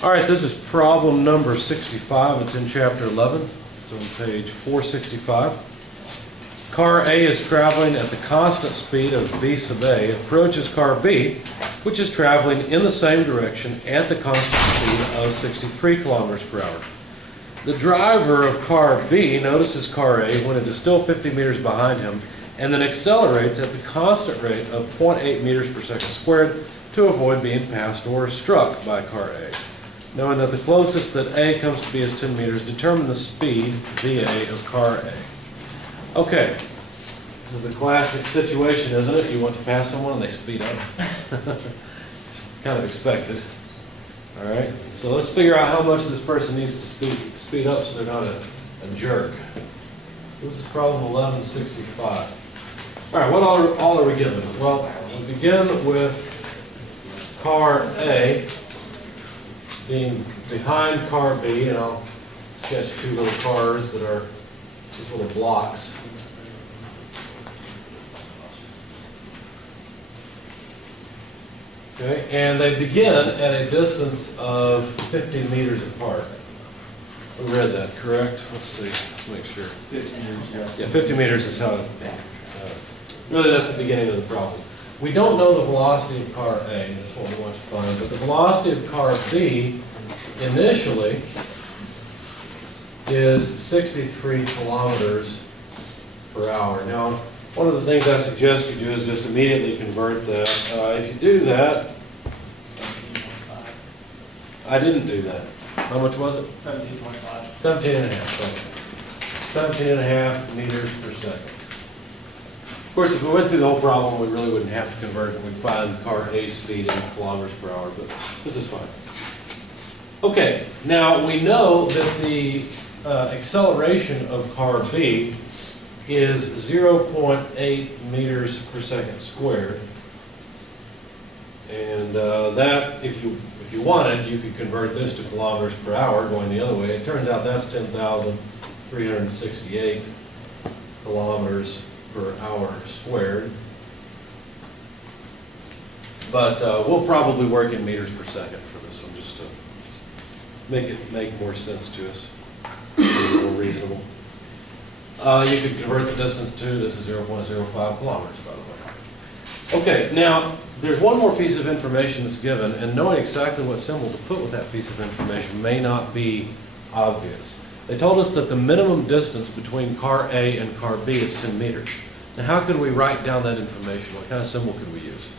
All right, this is problem number 65. It's in chapter 11. It's on page 465. Car A is traveling at the constant speed of V sub A, approaches car B, which is traveling in the same direction at the constant speed of 63 kilometers per hour. The driver of car B notices car A when it is still 50 meters behind him and then accelerates at the constant rate of 0.8 meters per second squared to avoid being passed or struck by car A. Knowing that the closest that A comes to B is 10 meters, determine the speed VA of car A. Okay, this is the classic situation, isn't it? You want to pass someone and they speed up. Kind of expected. All right, so let's figure out how much this person needs to speed up so they're not a jerk. This is problem 1165. All right, what all are we given? Well, we begin with car A being behind car B, and I'll sketch two little cars that are just little blocks. Okay, and they begin at a distance of 50 meters apart. We read that, correct? Let's see, let's make sure. 50 meters, yes. Yeah, 50 meters is how, really that's the beginning of the problem. We don't know the velocity of car A, that's what we want to find, but the velocity of car B initially is 63 kilometers per hour. Now, one of the things I suggest you do is just immediately convert that. If you do that, I didn't do that. How much was it? 17.5. 17 and a half. 17 and a half meters per second. Of course, if we went through the whole problem, we really wouldn't have to convert it. We'd find car A's speed in kilometers per hour, but this is fine. Okay, now we know that the acceleration of car B is 0.8 meters per second squared. And that, if you wanted, you could convert this to kilometers per hour going the other way. It turns out that's 10,368 kilometers per hour squared. But we'll probably work in meters per second for this one, just to make more sense to us, more reasonable. You could convert the distance to, this is 0.05 kilometers, by the way. Okay, now, there's one more piece of information that's given, and knowing exactly what symbol to put with that piece of information may not be obvious. They told us that the minimum distance between car A and car B is 10 meters. Now, how could we write down that information? What kind of symbol could we use?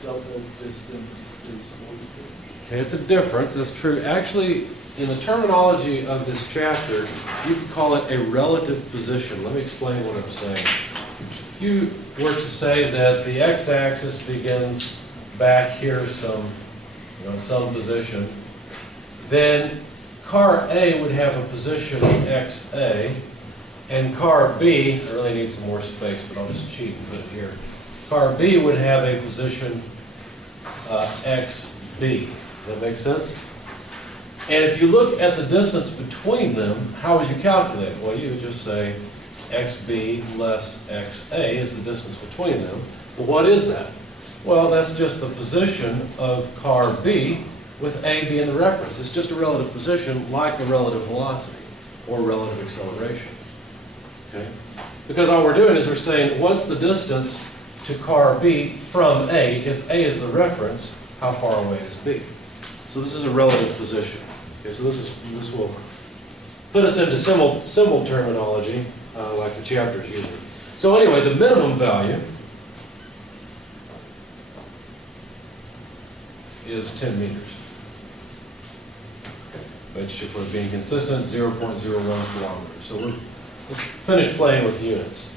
The delta distance is 42. Okay, it's a difference, that's true. Actually, in the terminology of this chapter, you could call it a relative position. Let me explain what I'm saying. If you were to say that the x-axis begins back here some position, then car A would have a position XA, and car B, I really need some more space, but I'll just cheat and put it here. Car B would have a position XB. Does that make sense? And if you look at the distance between them, how would you calculate it? Well, you would just say XB less XA is the distance between them. Well, what is that? Well, that's just the position of car B with A being the reference. It's just a relative position like a relative velocity or relative acceleration. Okay? Because all we're doing is we're saying what's the distance to car B from A? If A is the reference, how far away is B? So this is a relative position. Okay, so this will put us into symbol terminology like the chapter's using. So anyway, the minimum value is 10 meters, which, if we're being consistent, 0.01 kilometers. So let's finish playing with units.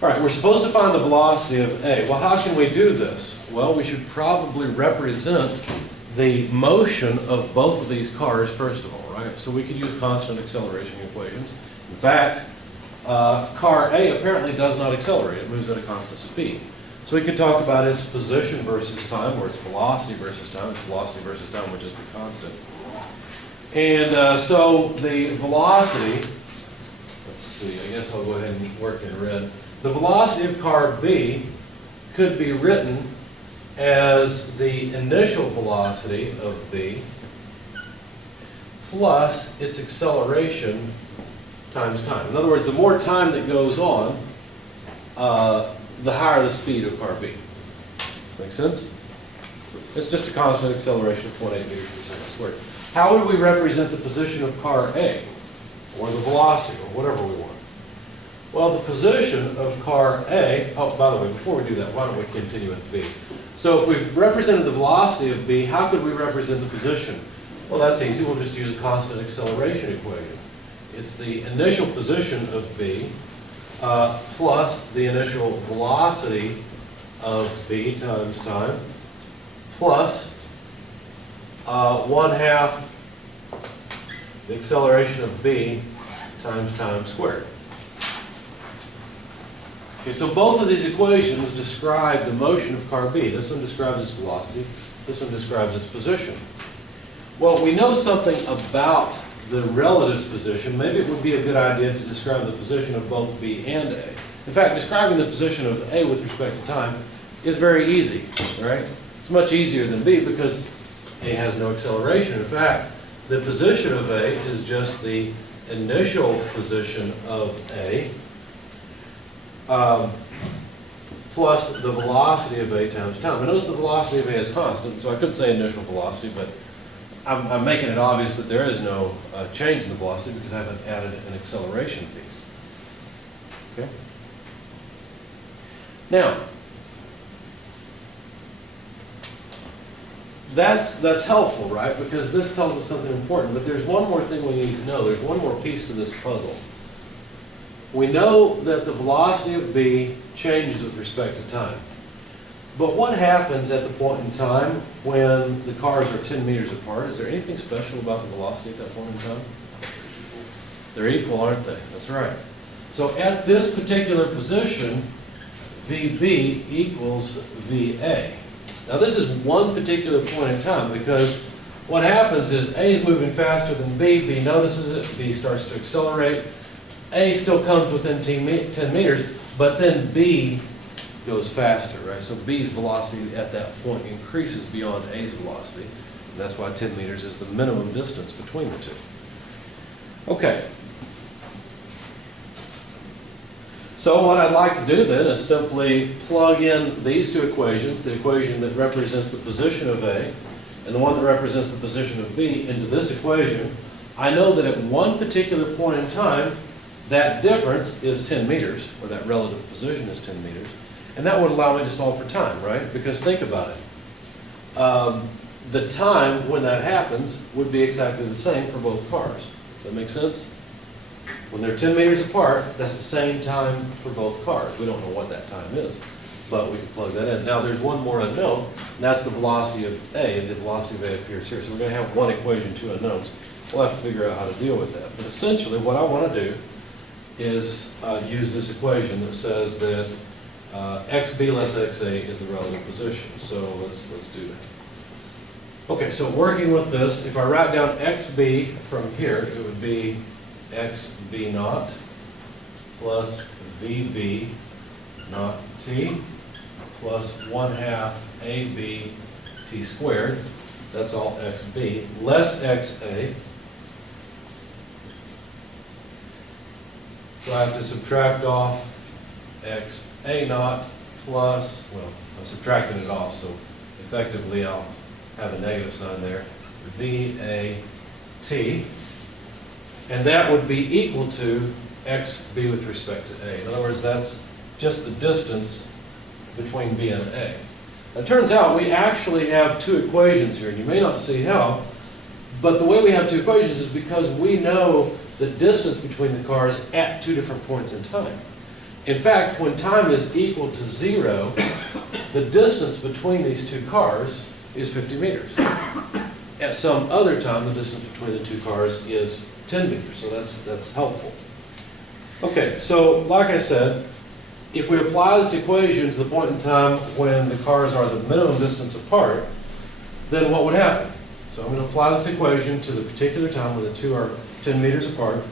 All right, we're supposed to find the velocity of A. Well, how can we do this? Well, we should probably represent the motion of both of these cars first of all, right? So we could use constant acceleration equations. In fact, car A apparently does not accelerate. It moves at a constant speed. So we could talk about its position versus time, or its velocity versus time. Its velocity versus time would just be constant. And so the velocity, let's see, I guess I'll go ahead and work in red. The velocity of car B could be written as the initial velocity of B plus its acceleration times time. In other words, the more time that goes on, the higher the speed of car B. Make sense? It's just a constant acceleration of 0.8 meters per second squared. How would we represent the position of car A, or the velocity, or whatever we want? Well, the position of car A, oh, by the way, before we do that, why don't we continue with B? So if we've represented the velocity of B, how could we represent the position? Well, that's easy. We'll just use a constant acceleration equation. It's the initial position of B plus the initial velocity of B times time plus 1/2 the acceleration of B times time squared. Okay, so both of these equations describe the motion of car B. This one describes its velocity, this one describes its position. Well, we know something about the relative position. Maybe it would be a good idea to describe the position of both B and A. In fact, describing the position of A with respect to time is very easy, right? It's much easier than B because A has no acceleration. In fact, the position of A is just the initial position of A plus the velocity of A times time. And notice the velocity of A is constant, so I could say initial velocity, but I'm making it obvious that there is no change in the velocity because I haven't added an acceleration piece. Okay? Now, that's helpful, right? Because this tells us something important. But there's one more thing we need to know. There's one more piece to this puzzle. We know that the velocity of B changes with respect to time. But what happens at the point in time when the cars are 10 meters apart? Is there anything special about the velocity at that point in time? They're equal, aren't they? That's right. So at this particular position, VB equals VA. Now this is one particular point in time because what happens is A is moving faster than B, B notices it, B starts to accelerate, A still comes within 10 meters, but then B goes faster, right? So B's velocity at that point increases beyond A's velocity. And that's why 10 meters is the minimum distance between the two. Okay. So what I'd like to do then is simply plug in these two equations, the equation that represents the position of A and the one that represents the position of B, into this equation. I know that at one particular point in time, that difference is 10 meters, or that relative position is 10 meters. And that would allow me to solve for time, right? Because think about it. The time when that happens would be exactly the same for both cars. Does that make sense? When they're 10 meters apart, that's the same time for both cars. We don't know what that time is, but we can plug that in. Now there's one more unknown, and that's the velocity of A. The velocity of A appears here. So we're going to have one equation, two unknowns. We'll have to figure out how to deal with that. But essentially what I want to do is use this equation that says that XB less XA is the relative position. So let's do that. Okay, so working with this, if I write down XB from here, it would be XB naught plus VB naught T plus 1/2 AB T squared. That's all XB less XA. So I have to subtract off XA naught plus, well, I'm subtracting it off, so effectively I'll have a negative sign there, VAT, and that would be equal to XB with respect to A. In other words, that's just the distance between B and A. It turns out we actually have two equations here, and you may not see how, but the way we have two equations is because we know the distance between the cars at two different points in time. In fact, when time is equal to 0, the distance between these two cars is 50 meters. At some other time, the distance between the two cars is 10 meters, so that's helpful. Okay, so like I said, if we apply this equation to the point in time when the cars are the minimum distance apart, then what would happen? So I'm going to apply this equation to the particular time when the two are 10 meters apart.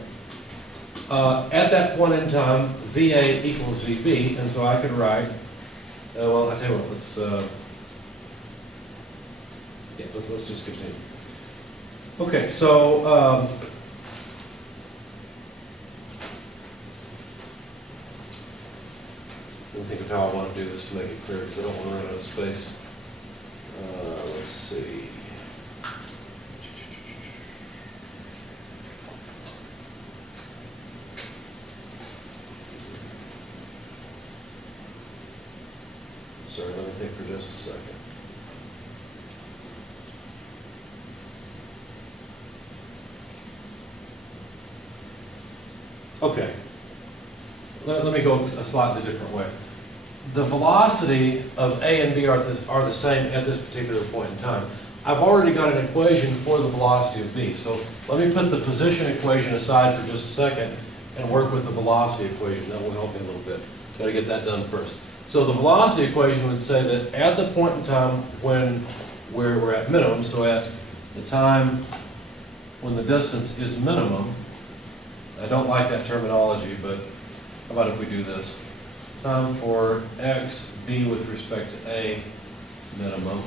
At that point in time, VA equals VB, and so I could write Well, I tell you what, let's just continue. Okay, so, let me think of how I want to do this to make it clear, because I don't want to run out of space. Let's see. Sorry, let me think for just a second. Okay. Let me go a slightly different way. The velocity of A and B are the same at this particular point in time. I've already got an equation for the velocity of B. So let me put the position equation aside for just a second and work with the velocity equation. That will help me a little bit. Got to get that done first. So the velocity equation would say that at the point in time when we're at minimum, so at the time when the distance is minimum, I don't like that terminology, but how about if we do this? Time for x, b with respect to a minimum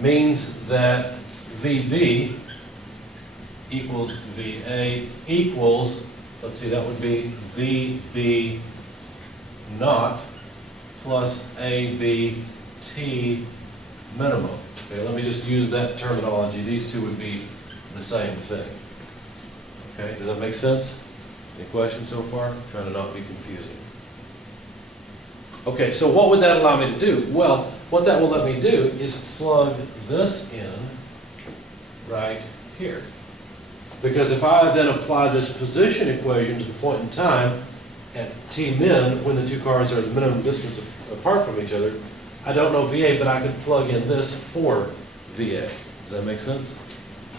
means that VB equals VA equals, let's see, that would be VB naught plus ABT minimum. Okay, let me just use that terminology. These two would be the same thing. Okay, does that make sense? Any questions so far? I'm trying to not be confusing. Okay, so what would that allow me to do? Well, what that will let me do is plug this in right here. Because if I then apply this position equation to the point in time at T-min, when the two cars are the minimum distance apart from each other, I don't know VA, but I could plug in this for VA. Does that make sense?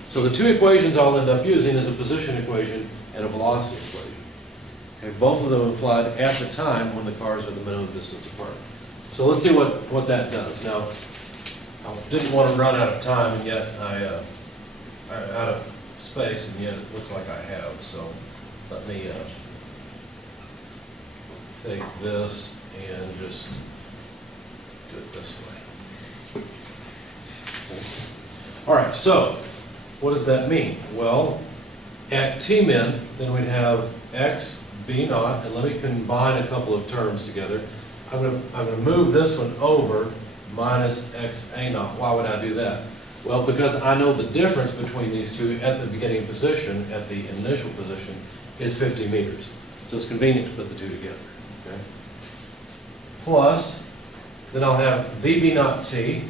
So the two equations I'll end up using is a position equation and a velocity equation. Okay, both of them applied at the time when the cars are the minimum distance apart. So let's see what that does. Now, I didn't want to run out of time, and yet out of space, and yet it looks like I have. So let me take this and just do it this way. Okay. All right, so what does that mean? Well, at T-min, then we'd have x, b naught, and let me combine a couple of terms together. I'm going to move this one over minus x a naught. Why would I do that? Well, because I know the difference between these two at the beginning position, at the initial position, is 50 meters. So it's convenient to put the two together. Okay? Plus, then I'll have VB naught t.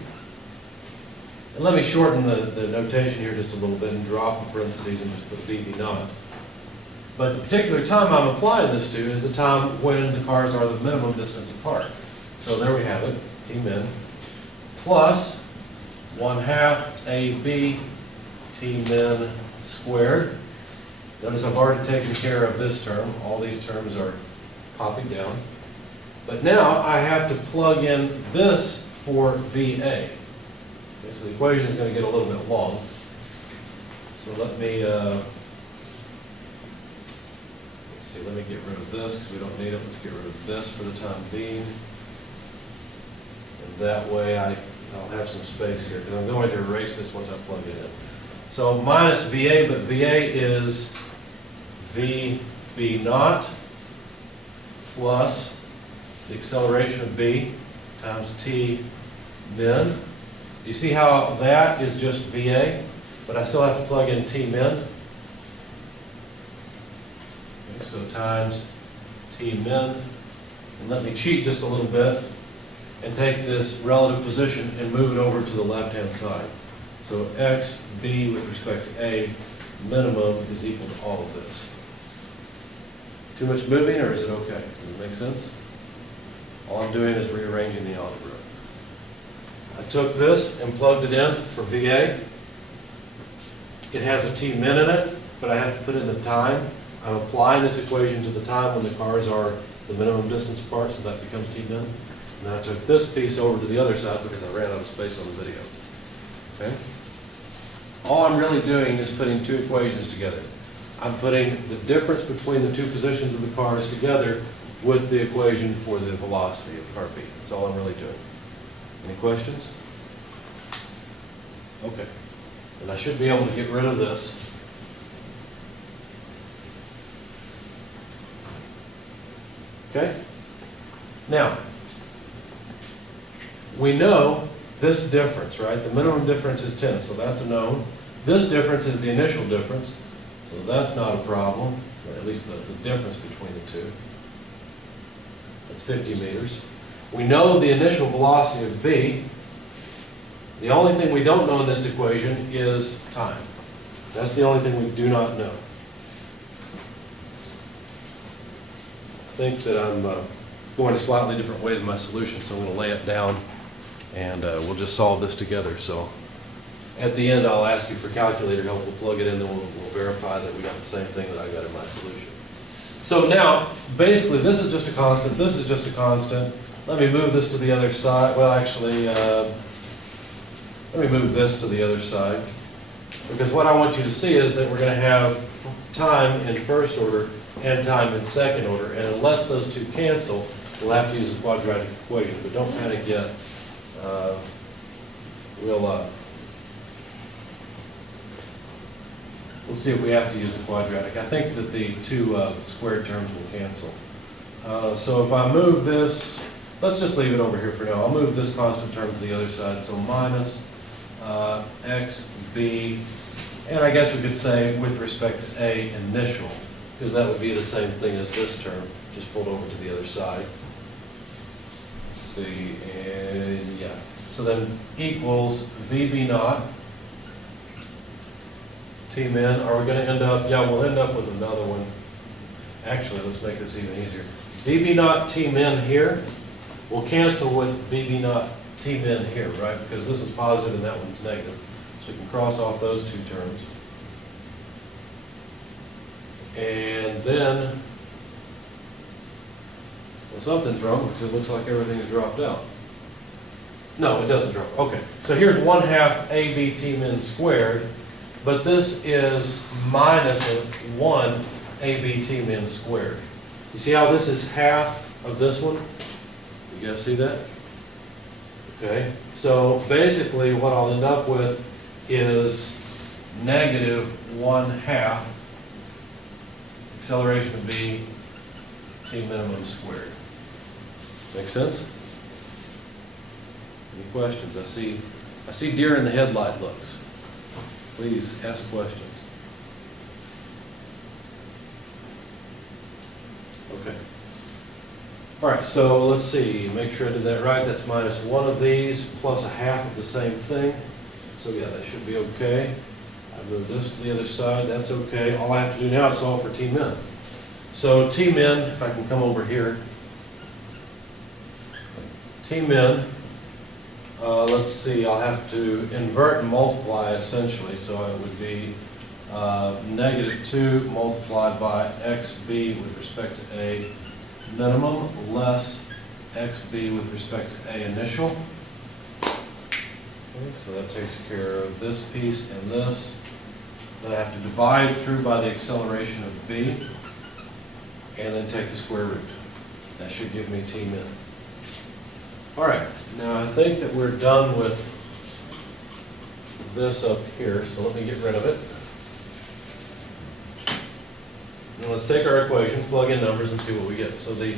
And let me shorten the notation here just a little bit and drop the parentheses and just put VB naught. But the particular time I'm applying this to is the time when the cars are the minimum distance apart. So there we have it, T-min, plus 1/2 AB T-min squared. Notice I've already taken care of this term. All these terms are popping down. But now I have to plug in this for VA. Okay, so the equation is going to get a little bit long. So let me let me get rid of this because we don't need it. Let's get rid of this for the time being. And that way I'll have some space here because I'm going to erase this once I plug it in. So minus VA, but VA is VB naught plus the acceleration of B times T min. You see how that is just VA, but I still have to plug in T min. So times T min, and let me cheat just a little bit and take this relative position and move it over to the left-hand side. So x, b with respect to a minimum is equal to all of this. Too much moving, or is it okay? Does it make sense? All I'm doing is rearranging the algebra. I took this and plugged it in for VA. It has a T min in it, but I have to put in the time. I'm applying this equation to the time when the cars are the minimum distance apart, so that becomes T-min. And then I took this piece over to the other side because I ran out of space on the video. Okay? All I'm really doing is putting two equations together. I'm putting the difference between the two positions of the cars together with the equation for the velocity of car B. That's all I'm really doing. Any questions? Okay. And I should be able to get rid of this. Okay? Now, we know this difference, right? The minimum difference is 10, so that's a known. This difference is the initial difference, so that's not a problem, or at least the difference between the two. That's 50 meters. We know the initial velocity of B. The only thing we don't know in this equation is time. That's the only thing we do not know. I think that I'm going a slightly different way than my solution, so I'm going to lay it down and we'll just solve this together. So at the end, I'll ask you for calculator help. We'll plug it in, then we'll verify that we got the same thing that I got in my solution. So now, basically, this is just a constant. This is just a constant. Let me move this to the other side. Well, actually, let me move this to the other side. Because what I want you to see is that we're going to have time in first order and time in second order. And unless those two cancel, we'll have to use a quadratic equation. But don't panic yet. We'll see if we have to use the quadratic. I think that the two squared terms will cancel. So if I move this, let's just leave it over here for now. I'll move this constant term to the other side. So minus xb, and I guess we could say with respect to a initial, because that would be the same thing as this term, just pulled over to the other side. Let's see, and yeah. So then equals VB naught T min. Are we going to end up? Yeah, we'll end up with another one. Actually, let's make this even easier. VB naught T min here will cancel with VB naught T min here, right? Because this is positive and that one's negative. So we can cross off those two terms. And then, well, something's wrong because it looks like everything has dropped out. No, it doesn't drop. Okay, so here's 1/2 AB T min squared, but this is minus 1 AB T min squared. You see how this is half of this one? You guys see that? Okay, so basically what I'll end up with is negative 1/2 acceleration of B T minimum squared. Make sense? Any questions? I see deer in the headlight looks. Please ask questions. Okay. All right, so let's see, make sure I did that right. That's minus 1 of these plus 1/2 of the same thing. So yeah, that should be okay. I move this to the other side, that's okay. All I have to do now is solve for T min. So T min, if I can come over here. T min, let's see, I'll have to invert and multiply essentially. So it would be negative 2 multiplied by xb with respect to A minimum less xb with respect to A initial. Okay, so that takes care of this piece and this. Then I have to divide through by the acceleration of B and then take the square root. That should give me T min. All right, now I think that we're done with this up here, so let me get rid of it. Now let's take our equation, plug in numbers, and see what we get. So the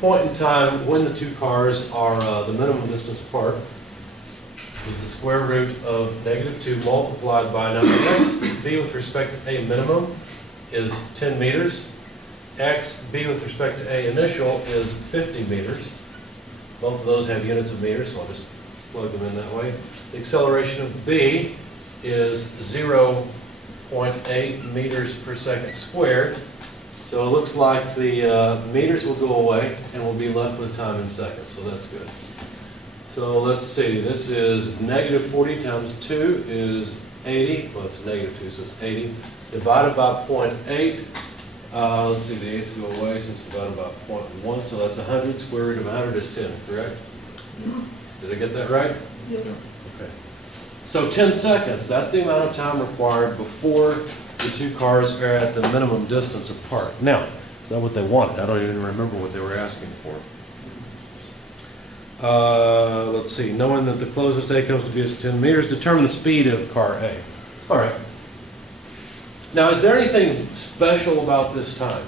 point in time when the two cars are the minimum distance apart is the square root of negative 2 multiplied by number x. B with respect to A minimum is 10 meters. X, B with respect to A initial is 50 meters. Both of those have units of meters, so I'll just plug them in that way. The acceleration of B is 0.8 meters per second squared. So it looks like the meters will go away and we'll be left with time in seconds, so that's good. So let's see, this is negative 40 times 2 is 80. Well, it's negative 2, so it's 80. Divided by 0.8. Let's see, the 8's go away since it's divided by 0.1, so that's 100. Square root of 100 is 10, correct? Did I get that right? Yeah. Okay. So 10 seconds, that's the amount of time required before the two cars are at the minimum distance apart. Now, that what they wanted? I don't even remember what they were asking for. Let's see, knowing that the closest A comes to B is 10 meters, determine the speed of car A. All right. Now, is there anything special about this time?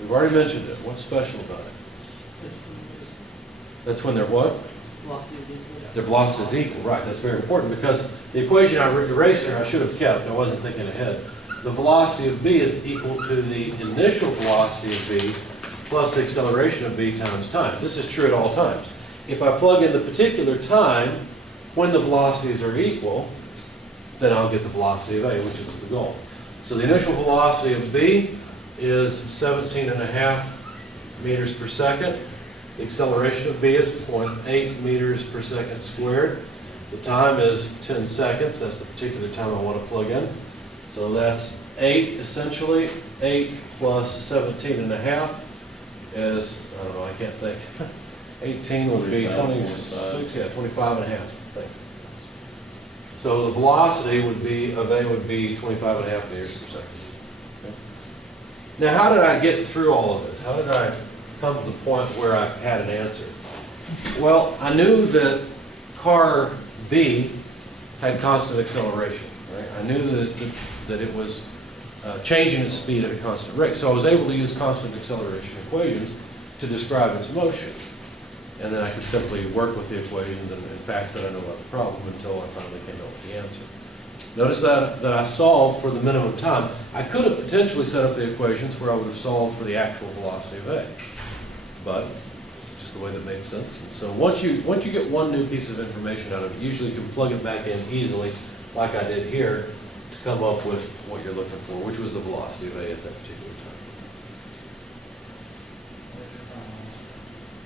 We've already mentioned it. What's special about it? That's when they're what? Velocity is equal. Their velocity is equal, right, that's very important, because the equation I erased here, I should have kept, I wasn't thinking ahead. The velocity of B is equal to the initial velocity of B plus the acceleration of B times time. This is true at all times. If I plug in the particular time when the velocities are equal, then I'll get the velocity of A, which is the goal. So the initial velocity of B is 17.5 meters per second. The acceleration of B is 0.8 meters per second squared. The time is 10 seconds. That's the particular time I want to plug in. So that's 8 essentially. 8 plus 17.5 is, I don't know, I can't think. 18 would be 26, yeah, 25.5. Thanks. So the velocity would be, of A would be 25.5 meters per second. Okay. Now, how did I get through all of this? How did I come to the point where I had an answer? Well, I knew that car B had constant acceleration, right? I knew that it was changing its speed at a constant rate. So I was able to use constant acceleration equations to describe its motion. And then I could simply work with the equations and facts that I know about the problem until I finally came up with the answer. Notice that I solved for the minimum time. I could have potentially set up the equations where I would have solved for the actual velocity of A. But it's just the way that made sense. And so once you get one new piece of information out of it, usually you can plug it back in easily, like I did here, to come up with what you're looking for, which was the velocity of A at that particular time.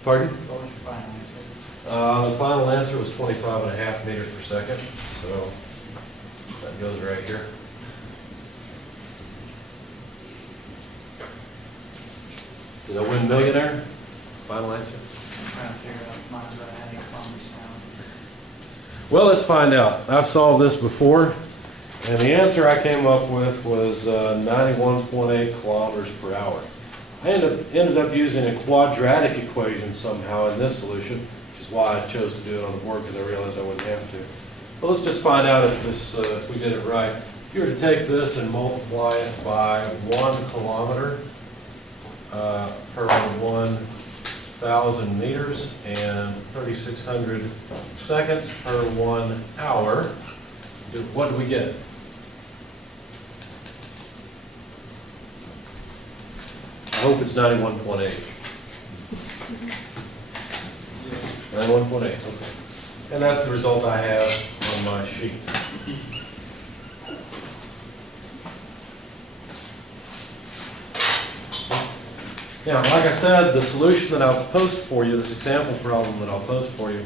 Pardon? What was your final answer? The final answer was 25.5 meters per second, so that goes right here. Did I win millionaire? Final answer? I'm trying to figure out if mine's right, adding kilometers now. Well, let's find out. I've solved this before, and the answer I came up with was 91.8 kilometers per hour. I ended up using a quadratic equation somehow in this solution, which is why I chose to do it on the board, because I realized I wouldn't have to. But let's just find out if we did it right. If you were to take this and multiply it by 1 kilometer per 1,000 meters and 3,600 seconds per 1 hour, what do we get? I hope it's 91.8. 91.8, okay. And that's the result I have on my sheet. Now, like I said, the solution that I'll post for you, this example problem that I'll post for you,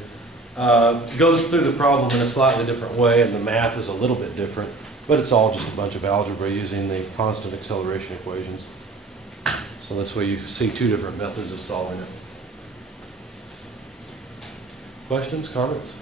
goes through the problem in a slightly different way, and the math is a little bit different, but it's all just a bunch of algebra using the constant acceleration equations. So this way you see two different methods of solving it. Questions, comments?